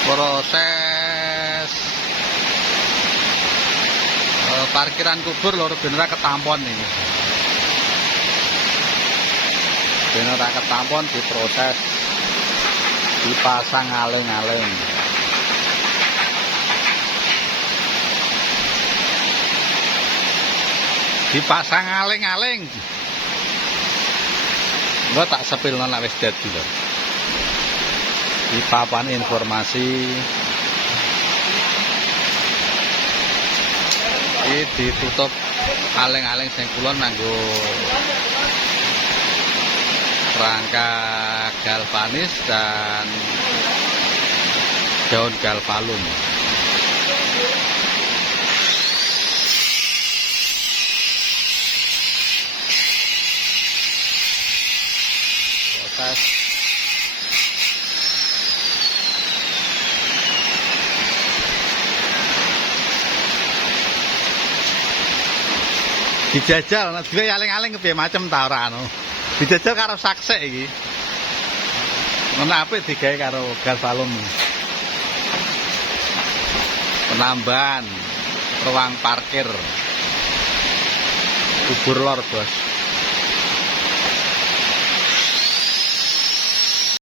Proses parkiran kubur lho bener ketampon ini. Bener ketampon diproses, dipasang aleng-aleng. Dipasang aleng-aleng. Enggak tak sepilno nek wis dadi lho. Dipapan informasi iki ditutup aleng-aleng sing kulon nganggo rangka galvanis dan daun galvalum. Proses dijajal, nek dhewe aling-aling kepiye macem ta ora anu. Dijajal karo saksek iki. Ngono apik digawe karo galvalum. Penambahan ruang parkir kubur lor, Bos.